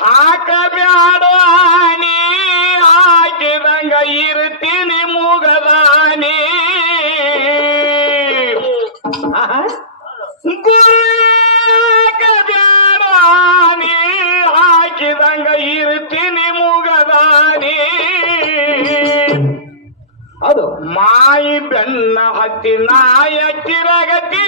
ಹಾಕಬ್ಯಾಡ ನೀ ಹಾಕಿದಂಗ ಇರ್ತೀನಿ ಮೂಗದಾನಿ. ಗುರುಕಬ್ಯಾಡ ನೀ ಹಾಕಿದಂಗ ಇರ್ತೀನಿ ಮೂಗದಾನಿ. ಅದು. ಮಾಯಿ ಬೆನ್ನ ಹತ್ತಿ ನಾಯ ಕಿರಗತಿದ್ದಿ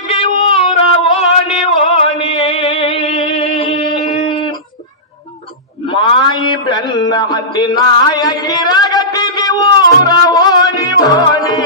ಮಾಯಿ ಬೆನ್ನ ಹತ್ತಿ ನಾಯಕಿರಗತಿಗೆ ಊರ ಓಣಿ ಓಣಿ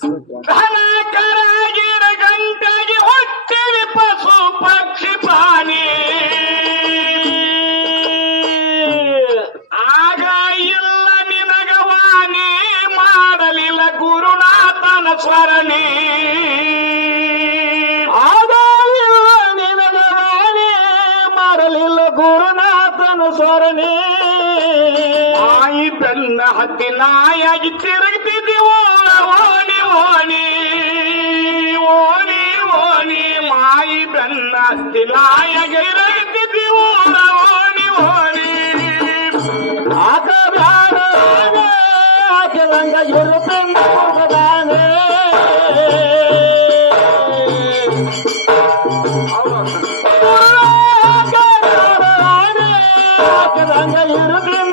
ಧನ ಕರಗಿನ ಗಂಟೆಗೆ ಹುಟ್ಟಿದ ಪಶು ಪಕ್ಷಿ ಪ್ರಾಣಿ ಆಗ ಇಲ್ಲ ನಿನಗವಾನೆ ಮಾಡಲಿಲ್ಲ ಗುರುನಾಥನ ಸ್ವರಣಿ ಮಾಡಲಿಲ್ಲ ಗುರುನಾಥನ ಸ್ವರಣೆ ನಾಯಿ ಬೆನ್ನ ಹತ್ತಿ ಓಣಿ ಓಣಿ ಓಣಿ ಓಣಿ ಮಾಯಿ ಬೆನ್ನ ಹತ್ತಿ ನಾಯಾಗಿ ತಿರುಗ್ತಿದ್ದಿ ಓಣ ಓಣಿ ಓಣಿ ಆತ ಬ್ಯಾಡ ಹಾಕಿದಂಗ ಇರುತ್ತಂದ ಹೋಗದಾನೆ ಹಾಕಿದಂಗ ಇರುತ್ತಂದ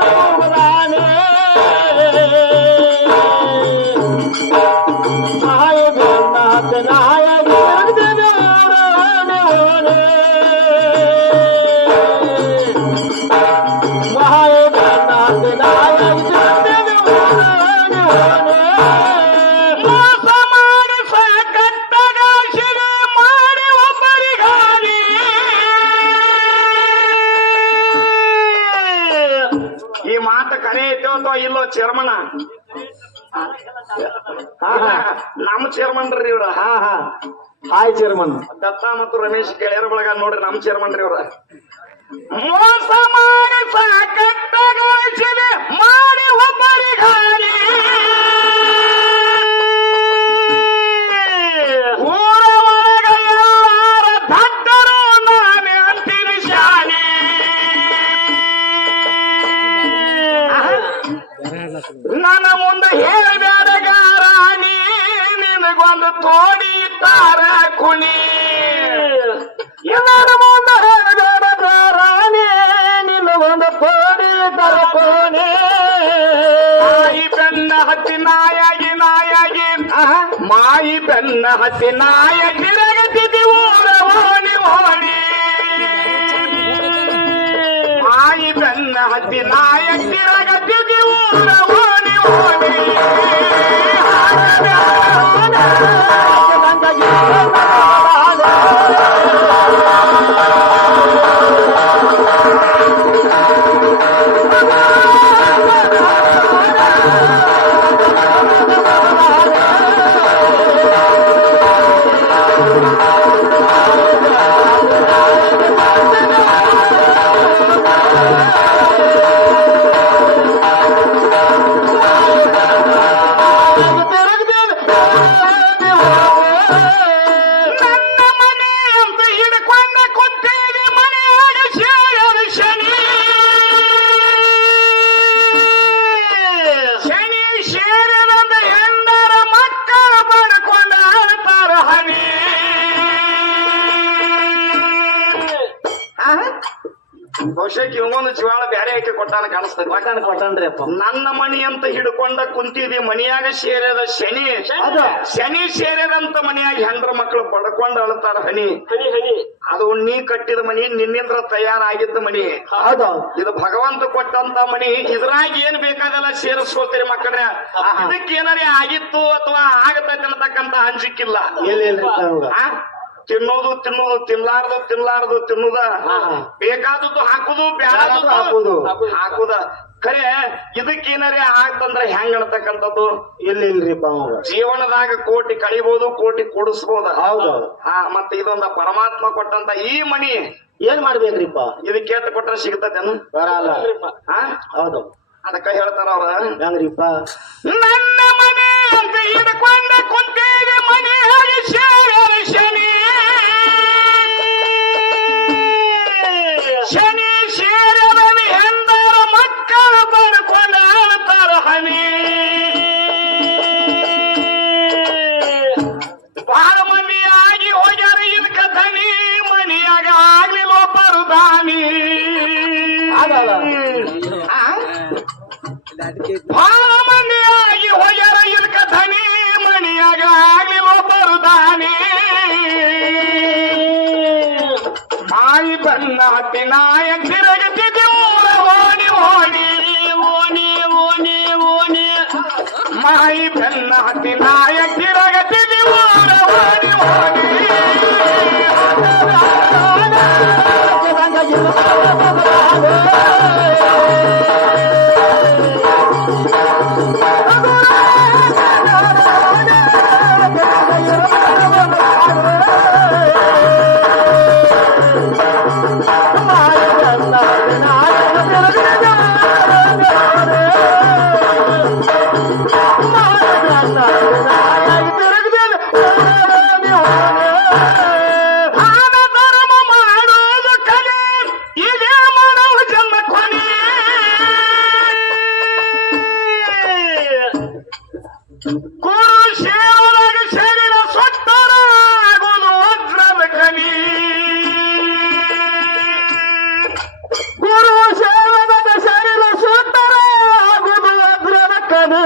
ನಮ್ಮ ಚೇರ್ಮನ್ ರೀ ಇವ್ರ. ಹಾ ಹಾ. ಹಾಯ್ ಚೇರ್ಮನ್ ದತ್ತ ಮತ್ತು ರಮೇಶ್ ಗೆಳೆಯರ ಬಳಗ ನೋಡ್ರಿ ನಮ್ಮ ಚೇರ್ಮನ್ ರೀ ಇವ್ರ. ಮೋಸ ಮಾಡಿ ಶಿಲೆ ಮಾಡಿ ಒಬ್ಬರಿಗಾಲಿ. ಮಾಯಿ ಬೆನ್ನ ಹತ್ತಿ ನಾಯ ಕಿರಗತಿ ಊರ ಓಣಿ ಓಣಿ ಮಾಯಿ ಬೆನ್ನ ಹತ್ತಿ ನಾಯ ಕಿರಗತಿ ಊರ ಓಣಿ ಓಣಿ ಜೀವಾಳ ಬ್ಯಾರೆ ಹಾಕಿ ಕೊಟ್ಟಾನ ಕಾಣಿಸ್ತದೆ. ಕೊಟ್ಟಾನ ಕೊಟ್ಟಾನ್ರಿ ಅಪ್ಪ. ನನ್ನ ಮನಿ ಅಂತ ಹಿಡ್ಕೊಂಡ ಕುಂತಿದಿ ಮನಿಯಾಗ ಸೇರದ ಶನಿ. ಶನಿ ಸೇರದಂತ ಮನಿಯಾಗ ಹೆಂಡ್ರ ಮಕ್ಕಳು ಪಡ್ಕೊಂಡು ಅಳ್ತಾರ ಹನಿ. ಹನಿ ಹನಿ. ಅದು ನೀ ಕಟ್ಟಿದ ಮನಿ ನಿನ್ನಿಂದ್ರ ತಯಾರಾಗಿದ್ದ ಮನಿ. ಇದು ಭಗವಂತ ಕೊಟ್ಟಂತ ಮನಿ. ಇದ್ರಾಗ ಏನ್ ಬೇಕಾದೆಲ್ಲ ಸೇರಿಸ್ಕೊಳ್ತೀರಿ ಮಕ್ಕಳ ಇದಕ್ಕೆ ಏನಾರೇ ಆಗಿತ್ತು ಅಥವಾ ಆಗತೈತೆ ಅನ್ನತಕ್ಕಂತ ಅಂಜಿಕಿಲ್ಲ. ತಿನ್ನೋದು ತಿನ್ನೋದು ತಿನ್ಲಾರ್ದು ತಿನ್ಲಾರ್ದು ತಿನ್ನುದ. ಬೇಕಾದದ್ದು ಹಾಕುದು ಬ್ಯಾಡದು ಬ್ಯಾಡದು ಹಾಕುದು. ಹಾಕುದ. ಖರೆ ಇದಕ್ಕೇನಾರ ಆಗ್ತಂದ್ರ ಹೆಂಗ್ ಅನ್ನತಕ್ಕಂಥದ್ದು ಇಲ್ಲ ಇಲ್ರಿಪ್ಪ ಜೀವನದಾಗ ಕೋಟಿ ಕಳಿಬಹುದು ಕೋಟಿ ಕೊಡಿಸ್ಬೋದ? ಹೌದು ಹಾ ಮತ್ತೆ ಇದೊಂದ ಪರಮಾತ್ಮ ಕೊಟ್ಟಂತ ಈ ಮನಿ ಏನ್ ಮಾಡ್ಬೇಕ್ರಿಪ್ಪ? ಇದಕ್ಕೆ ಕೇಟ್ ಕೊಟ್ರೆ ಸಿಗ್ತದೇನು? ಬರಲ್ಲ. ಹಾ? ಹೌದು. ಅದಕ್ಕ ಹೇಳ್ತಾರ ಅವ್ರ. ಹೆಂಗ್ರಿಪ್ಪ? ನನ್ನ ಮನೆ ಅಂತ ಹಿಡ್ಕೊಂಡ ಕುಂತೇವೆ ಮನೆ ಹರಿಶೇರ ಶನಿ. ಆಗಿ ಹೋಗ್ಯಾರ ಇಲ್ಕ ಧನಿ, ಮಣಿಯಾಗ ಒಬ್ಬರು ದಾನಿ. ಮಾಯಿ ಬನ್ನ ಹತ್ತಿ ನಾಯ ತಿರುಗುತ್ತಿದ್ದೆ ಊರ ಓಣಿ ಓಣಿ ಓಣಿ ಓಣಿ ಓಣಿ ಮಾಯಿ ಬೆನ್ನ ಹತ್ತಿ ನಾಯ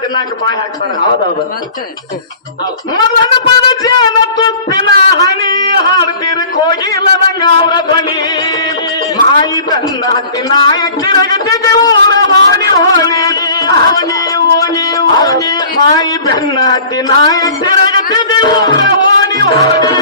ತಿನ್ನಾಕ ಬಾಯಿ ಹಾಕ್ತಾರ ಹೌದೌದು ಮಧುವನ್ನ ಪದ ಜೇನ ತುಪ್ಪಿನ ಹನಿ ಹಾಡ್ತೀರ ಕೋಗಿಲ್ಲದಂಗ ಅವ್ರ ಧ್ವನಿ ಮಾಯಿ ತನ್ನ ಹತ್ತಿ ನಾಯ ತಿರುಗುತ್ತಿದ್ದೆ ಊರ ಮಾನಿ ಹೋಲಿ ಅವನಿ ಓನಿ ಓನಿ ಮಾಯಿ ಬೆನ್ನ ಹತ್ತಿ ನಾಯ ತಿರುಗುತ್ತಿದ್ದೆ ಊರ ಓನಿ ಓನಿ